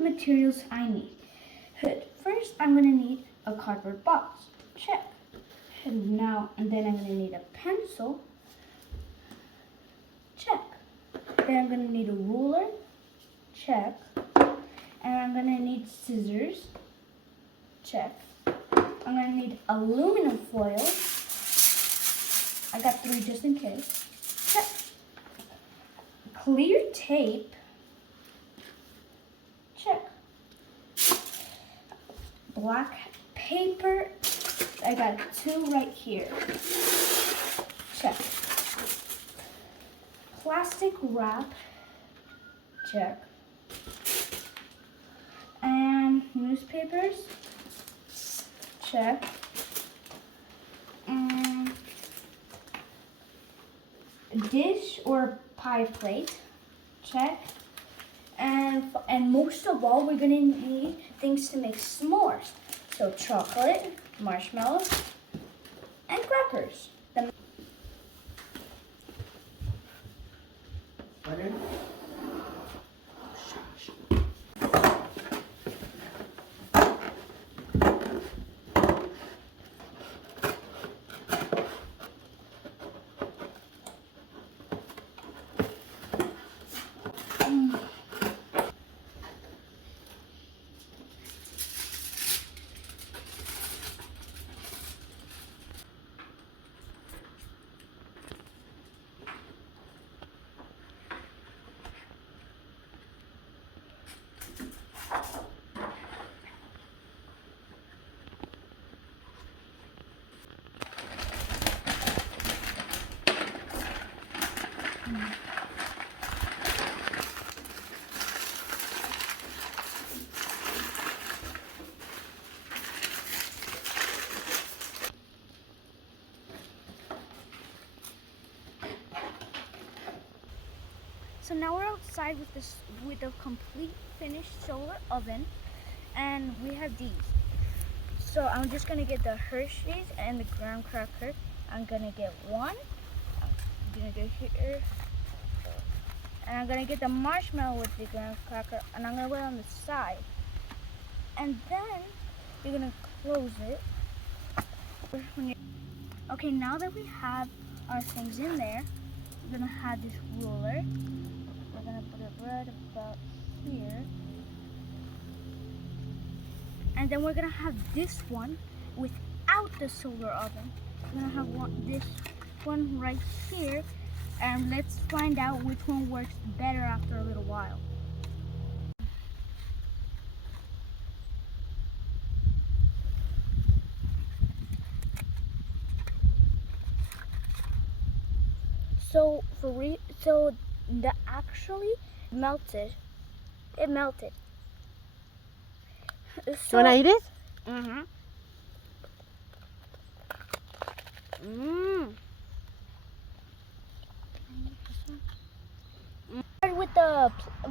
materials I need. First, I'm going to need a cardboard box. Check. And then I'm going to need a pencil. Check. Then I'm going to need a ruler. Check. And I'm going to need scissors. Check. I'm going to need aluminum foil. I got 3 just in case. Check. Clear tape. Check. Black paper. I got 2 right here. Check. Plastic wrap. Check. And newspapers. Check. And dish or pie plate. Check. And most of all, we're gonna need things to make s'mores. So chocolate, marshmallows, and crackers. Butter. So now we're outside with a complete finished solar oven, and we have these. So I'm just gonna get the Hershey's and the graham cracker. I'm gonna get one. I'm gonna go here, and I'm gonna get the marshmallow with the graham cracker, and I'm gonna put it on the side. And then you're gonna close it. Okay, now that we have our things in there, we're gonna have this ruler. We're gonna put it right about here. And then we're gonna have this one without the solar oven. We're gonna have this one right here, and let's find out which one works better after a little while. So the actually melted. It melted. You wanna eat it? Mm-hmm.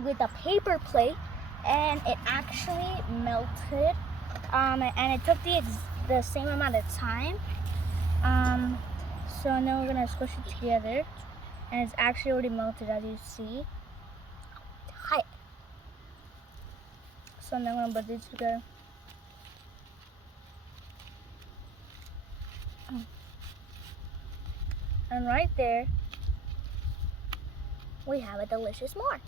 With the paper plate, and it actually melted. And it took the same amount of time. So now we're gonna squish it together, and it's actually already melted, as you see. Hi. So now I'm gonna put this together. And right there, we have a delicious s'more.